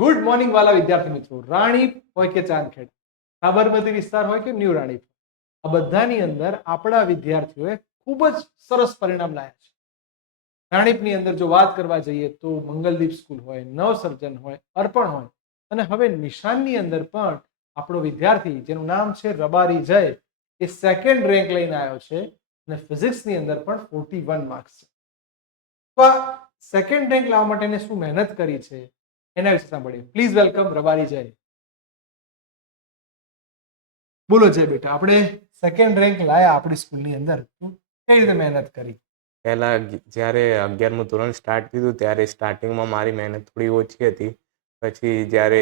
Good morning વાલા વિદ્યાર્થી મિત્રો, રાણીપ હોય કે ચાંદખેડ, સાબરમતી વિસ્તાર હોય કે ન્યૂ રાણીપ, આ બધાની અંદર આપણા વિદ્યાર્થીઓએ ખૂબ જ સરસ પરિણામ લાવ્યા છે. રાણીપની અંદર જો વાત કરવા જઈએ તો મંગલદીપ સ્કૂલ હોય, નવસર્જન હોય, અર્પણ હોય અને હવે નિશાનની અંદર પણ આપણો વિદ્યાર્થી જેનું નામ છે રબારી જય, એ સેકન્ડ રેન્ક લઈને આવ્યો છે અને ફિઝિક્સની અંદર પણ 41 માર્ક્સ છે. તો આ સેકન્ડ રેન્ક લાવવા માટે એને શું મહેનત કરી છે એના વિશે સાંભળીએ. પ્લીઝ વેલકમ રબારી જય. બોલો જય બેટા, આપણે સેકન્ડ રેન્ક લાયા આપણી સ્કૂલની અંદર, કઈ રીતે મહેનત કરી? પહેલા જ્યારે 11મું ધોરણ સ્ટાર્ટ થયું ત્યારે સ્ટાર્ટિંગમાં મારી મહેનત થોડી ઓછી હતી. પછી જ્યારે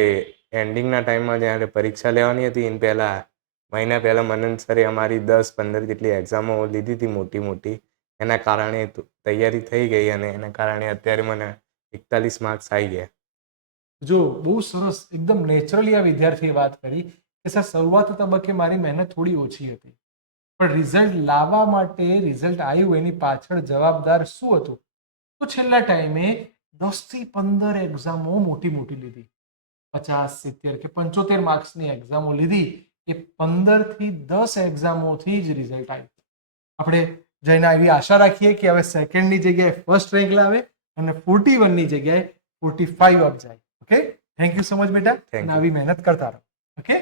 એન્ડિંગના ટાઈમમાં જ્યારે પરીક્ષા લેવાની હતી એને પહેલાં મહિના પહેલાં મનન સરે અમારી 10-15 જેટલી એક્ઝામો લીધી હતી મોટી મોટી. એના કારણે તૈયારી થઈ ગઈ અને એના કારણે અત્યારે મને 41 માર્ક્સ આવી ગયા. જો બહુ સરસ, એકદમ નેચરલી આ વિદ્યાર્થીએ વાત કરી કે સર શરૂઆત તબક્કે મારી મહેનત થોડી ઓછી હતી, પણ રિઝલ્ટ લાવવા માટે રિઝલ્ટ આવ્યું એની પાછળ જવાબદાર શું હતું? તો છેલ્લા ટાઈમે 10 થી 15 એક્ઝામો મોટી મોટી લીધી, 50, 70 કે 75 માર્ક્સની એક્ઝામો લીધી. એ 15 થી 10 એક્ઝામોથી જ રિઝલ્ટ આવ્યું. આપણે જઈને એવી આશા રાખીએ કે હવે સેકન્ડની જગ્યાએ ફર્સ્ટ રેન્ક લાવે અને 41 ની જગ્યાએ 45 અપ જાય. Okay, thank you so much બેટા, અને આવી મહેનત કરતા રહો. ઓકે.